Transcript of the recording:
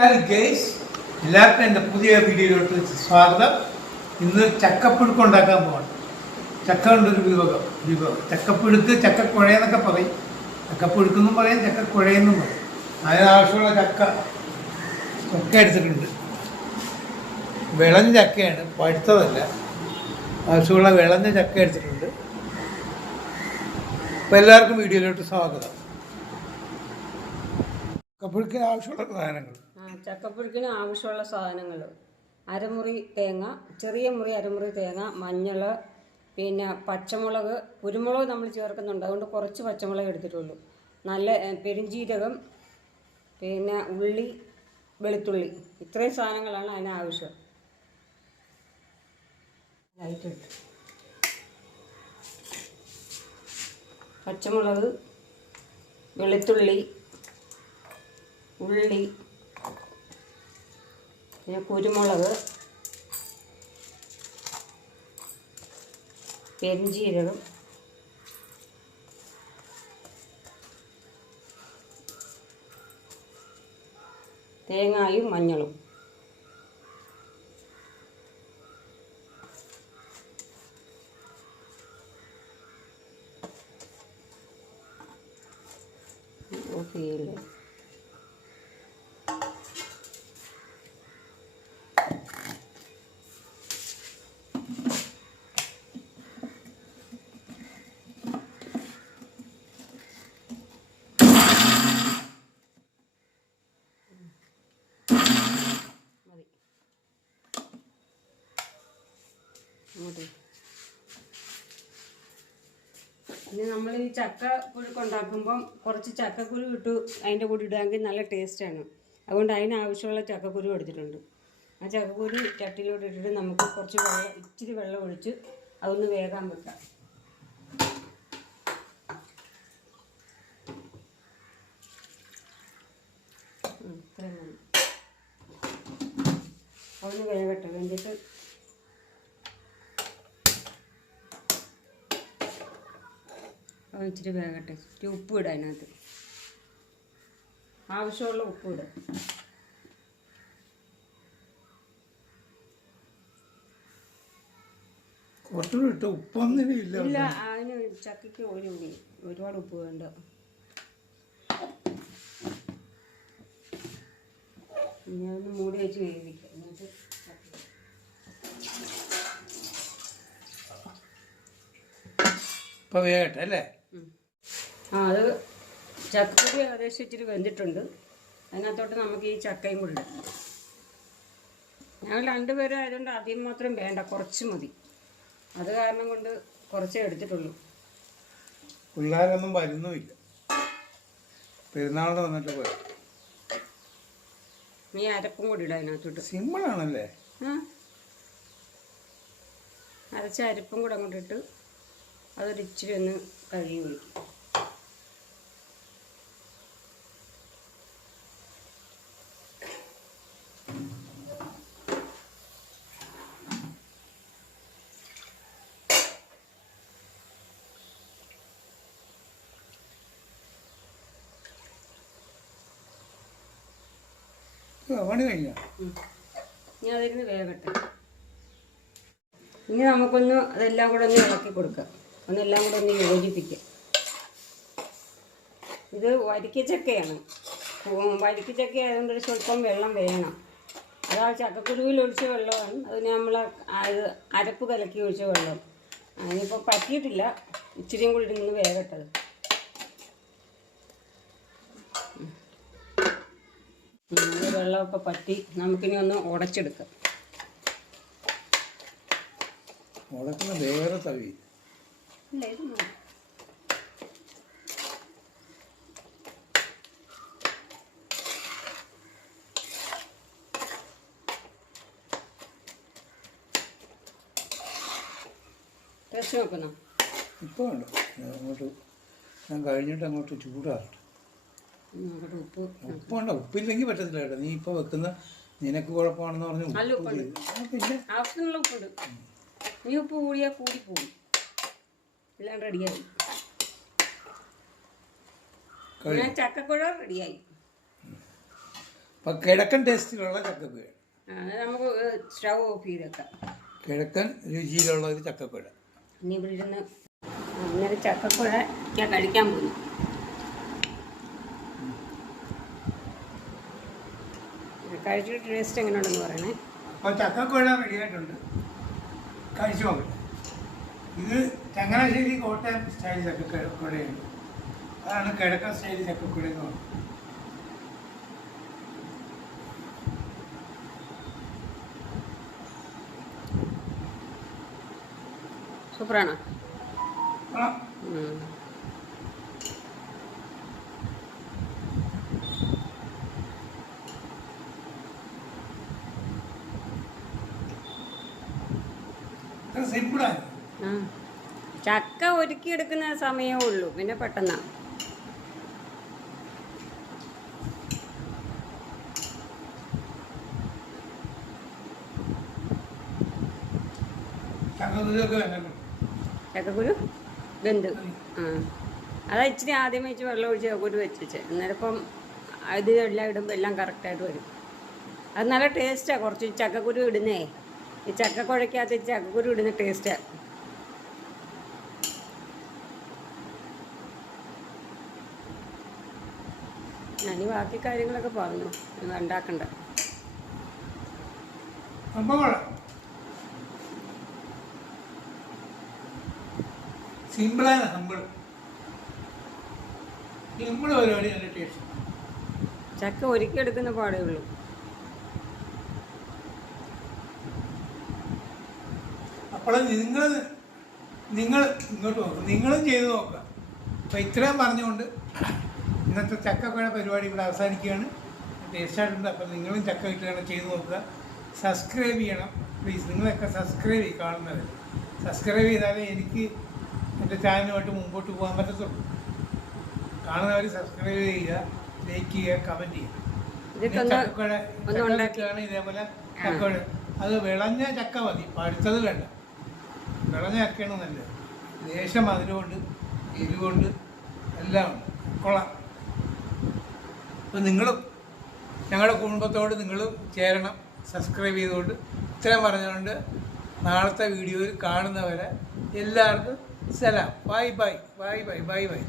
Guys. എല്ലാവർക്കും എന്റെ പുതിയ വീഡിയോയിലോട്ട് സ്വാഗതം. ഇന്ന് ചക്കപ്പുഴുക്ക് ഉണ്ടാക്കാൻ പോകണം ചക്ക കൊണ്ടൊരു വിഭവം. വിഭവം. ചക്കപ്പുഴുക്ക് ചക്കക്കുഴയെന്നൊക്കെ പറയും. ചക്കപ്പുഴുക്കെന്നും പറയും ചക്കക്കുഴയെന്നും പറയും. അതിനാവശ്യമുള്ള ചക്ക ചക്ക എടുത്തിട്ടുണ്ട്. വിളഞ്ഞ ചക്കയാണ്. പഴുത്തതല്ല. ആവശ്യമുള്ള വിളഞ്ഞ ചക്ക എടുത്തിട്ടുണ്ട്. അപ്പോൾ എല്ലാവർക്കും വീഡിയോയിലോട്ട് സ്വാഗതം. ചക്കപ്പിടുക്കിന് ആവശ്യമുള്ള സാധനങ്ങൾ. ചക്കപ്പുഴുക്കിന് ആവശ്യമുള്ള സാധനങ്ങൾ. അരമുറി തേങ്ങ ചെറിയ മുറി അരമുറി തേങ്ങ മഞ്ഞൾ പിന്നെ പച്ചമുളക് കുരുമുളക് നമ്മൾ ചേർക്കുന്നുണ്ട്. അതുകൊണ്ട് കുറച്ച് പച്ചമുളക് എടുത്തിട്ടുള്ളൂ. നല്ല പെരിഞ്ചീരകം പിന്നെ ഉള്ളി വെളുത്തുള്ളി. ഇത്രയും സാധനങ്ങളാണ് അതിന് ആവശ്യം. പച്ചമുളക് വെളുത്തുള്ളി ഉള്ളി പിന്നെ കുരുമുളക് പെരിഞ്ചീരകം തേങ്ങായും മഞ്ഞളും. ചെയ്യില്ലേ മതി അങ്ങോട്ട് ഇനി നമ്മൾ ഈ ചക്ക പുഴുക്കുണ്ടാക്കുമ്പം കുറച്ച് ചക്കക്കുരു ഇട്ടു അതിന്റെ കൂടി ഇടുകയെങ്കിൽ നല്ല ടേസ്റ്റാണ് അതുകൊണ്ട് അതിനാവശ്യമുള്ള ചക്കക്കുരു എടുത്തിട്ടുണ്ട്. ആ ചക്കക്കുരു ചട്ടിയിലോട്ട് ഇട്ടിട്ട് നമുക്ക് കുറച്ച് വെള്ളം ഇച്ചിരി വെള്ളം ഒഴിച്ച് അതൊന്ന് വേകാൻ വെക്കാം. അതൊന്ന് വേകട്ടെ വെന്തിട്ട് അത് ഇച്ചിരി വേകട്ടെ ഇച്ചിരി ഉപ്പ് ഇടാം അതിനകത്ത്. ആവശ്യമുള്ള ഉപ്പ് ഇടുക കുറച്ചുകൂടി ഉപ്പൊന്നും ഇല്ല. ഇല്ല അതിന് ചക്കയ്ക്ക് ഒരു ഒരുപാട് ഉപ്പ് വേണ്ട. ഞാനൊന്ന് മൂടി വെച്ച് വേവിക്കാം. എന്നിട്ട് വേഗട്ടെ അല്ലേ. ആ അത് ചക്കപ്പൊടി ഏകദേശം ഇച്ചിരി വെന്തിട്ടുണ്ട്. അതിനകത്തോട്ട് നമുക്ക് ഈ ചക്കയും കൂടി ഇടാം. ഞങ്ങൾ രണ്ടുപേരും ആയതുകൊണ്ട് അധികം മാത്രം വേണ്ട കുറച്ച് മതി. അത് കാരണം കൊണ്ട് കുറച്ചേ എടുത്തിട്ടുള്ളൂ. പിള്ളേരൊന്നും വരുന്നുമില്ല. പെരുന്നാളിന് വന്നിട്ട് പോയി. നീ അരപ്പും കൂടി ഇടാം അതിനകത്തോട്ട്. സിമ്പിളാണല്ലേ? ആണല്ലേ അരച്ച അരിപ്പും കൂടെ അങ്ങോട്ട് ഇട്ട് അതൊരു ഇച്ചിരി ഒന്ന് കഴുകി ഒഴിക്കും പണി കഴിഞ്ഞോ? ഉം. ഇനി അതിരുന്ന് വേഗട്ടെ ഇനി നമുക്കൊന്ന് അതെല്ലാം കൂടെ ഒന്ന് ഇളക്കി കൊടുക്കാം. ഒന്നെല്ലാം കൂടെ ഒന്ന് യോജിപ്പിക്കാം. ഇത് വരിക്കച്ചക്കയാണ് വരിക്ക ചക്ക ആയതുകൊണ്ട് ഒരു സ്വല്പം വെള്ളം വേണം. അതാ ചക്കക്കുരുവിൽ ഒഴിച്ച വെള്ളമാണ്. അതിന് നമ്മൾ അത് അരപ്പ് കലക്കി ഒഴിച്ച വെള്ളം. അതിനിപ്പോൾ പറ്റിയിട്ടില്ല. ഇച്ചിരിയും കൂടി ഇരുന്ന് വേകട്ടത് വെള്ളമൊക്കെ പറ്റി. നമുക്കിനി ഒന്ന് ഉടച്ചെടുക്കാം. ഉടക്കുന്ന വേറെ തവി. മതി. ടേസ്റ്റ് നോക്കുന്നോ ഇപ്പോൾ ഉണ്ട് ഞാൻ അങ്ങോട്ട് ഞാൻ കഴിഞ്ഞിട്ട് അങ്ങോട്ട് ചൂടാകട്ടെ. ഉപ്പ്. ഉപ്പുണ്ടോ ഉപ്പില്ലെങ്കിൽ പറ്റത്തില്ല കേട്ടോ. നീ ഇപ്പോൾ വെക്കുന്ന നിനക്ക് കുഴപ്പമാണെന്ന് പറഞ്ഞു ഉപ്പ് പിന്നെ? ആവശ്യത്തിനുള്ള ഉപ്പിട് നീ ഉപ്പ് കൂടിയാൽ കൂടി പോകും എല്ലാം റെഡിയായി ഞാൻ ചക്കക്കുഴ റെഡിയായി കിഴക്കൻ ടേസ്റ്റിലുള്ള ചക്കക്കുഴ നമുക്ക് സ്റ്റൗ ഓഫ് ചെയ്തേക്കാം. കിഴക്കൻ രുചിയിലുള്ള ഒരു ചക്കക്കുഴ ഇനി ഇവിടെ ഇരുന്ന് അങ്ങനെ ചക്കക്കുഴ കഴിക്കാൻ പോകുന്നു കഴിച്ചിട്ട് ടേസ്റ്റ് എങ്ങനെയുണ്ടെന്ന് പറയണേ. അപ്പോൾ ചക്കക്കുഴ റെഡിയായിട്ടുണ്ട് കഴിച്ചു? നോക്കട്ടെ ഇത് ചങ്ങനാശ്ശേരി കോട്ടയം സ്റ്റൈൽ ചക്കക്കുഴയാണ് അതാണ് കിഴക്കൻ സ്റ്റൈൽ ചക്കക്കുഴ എന്ന് പറയുന്നത്. സൂപ്പറാണോ? സിമ്പിളാണ്. ചക്ക ഒരുക്കിയെടുക്കുന്ന സമയമേ ഉള്ളൂ. പിന്നെ പെട്ടെന്നാ. ചക്കക്കുഴയൊക്കെ വേണം ചക്കക്കുരു ബന്ധു ആ. അതാ ഇച്ചിരി ആദ്യം വെച്ച് വെള്ളം ഒഴിച്ച് ചക്കക്കുരു വെച്ചിച്ച്. അന്നേരം ഇപ്പം ഇത് എല്ലാം ഇടുമ്പോൾ എല്ലാം കറക്റ്റായിട്ട് വരും. അത് നല്ല ടേസ്റ്റാണ് കുറച്ച് ചക്കക്കുരു ഇടുന്നേ. ഈ ചക്ക കുഴക്കകത്ത് ചക്കക്കുരു ഇടുന്ന ടേസ്റ്റാണ് ഞാനീ ബാക്കി കാര്യങ്ങളൊക്കെ പറഞ്ഞു. ഉണ്ടാക്കണ്ട. ചക്ക സിമ്പിളാണ് സിമ്പിൾ സിമ്പിൾ പരിപാടി നല്ല ടേസ്റ്റ് ചക്ക ഒരുക്കിയെടുക്കുന്ന പാടേ ഉള്ളൂ. അപ്പോൾ നിങ്ങൾ നിങ്ങൾ ഇങ്ങോട്ട് നോക്കും. നിങ്ങളും ചെയ്ത് നോക്കുക. അപ്പൊ ഇത്രയും പറഞ്ഞുകൊണ്ട് ഇന്നത്തെ ചക്കപ്പഴ പരിപാടി ഇവിടെ അവസാനിക്കുകയാണ്. ടേസ്റ്റായിട്ടുണ്ട് അപ്പം നിങ്ങളും ചക്ക കിട്ടുകയാണ് ചെയ്ത് നോക്കുക. സബ്സ്ക്രൈബ് ചെയ്യണം. പ്ലീസ് നിങ്ങളൊക്കെ സബ്സ്ക്രൈബ് ചെയ്യും കാണുന്നവർ സബ്സ്ക്രൈബ് ചെയ്താലേ എനിക്ക് എന്റെ ചാനലുമായിട്ട് മുമ്പോട്ട് പോകാൻ പറ്റത്തുള്ളൂ. കാണുന്നവർ സബ്സ്ക്രൈബ് ചെയ്യുക ലൈക്ക് ചെയ്യുക കമന്റ് ചെയ്യുക. ചക്കക്കുഴ ഇതേപോലെ ചക്കക്കുഴ അത് വിളഞ്ഞ ചക്ക മതി. പഴുത്തത് വേണ്ട. വിളഞ്ഞ ചക്കയാണ് നല്ലത്. ലേശം മധുരമുണ്ട് എരിവുണ്ട് എല്ലാം ഉണ്ട് കൊള്ളാം. അപ്പം നിങ്ങളും ഞങ്ങളുടെ കുടുംബത്തോട് നിങ്ങളും ചേരണം സബ്സ്ക്രൈബ് ചെയ്തുകൊണ്ട്. ഇത്രയും പറഞ്ഞുകൊണ്ട് നാളത്തെ വീഡിയോയിൽ കാണുന്നവരെ എല്ലാവർക്കും സലാം. Bye bye bye bye bye bye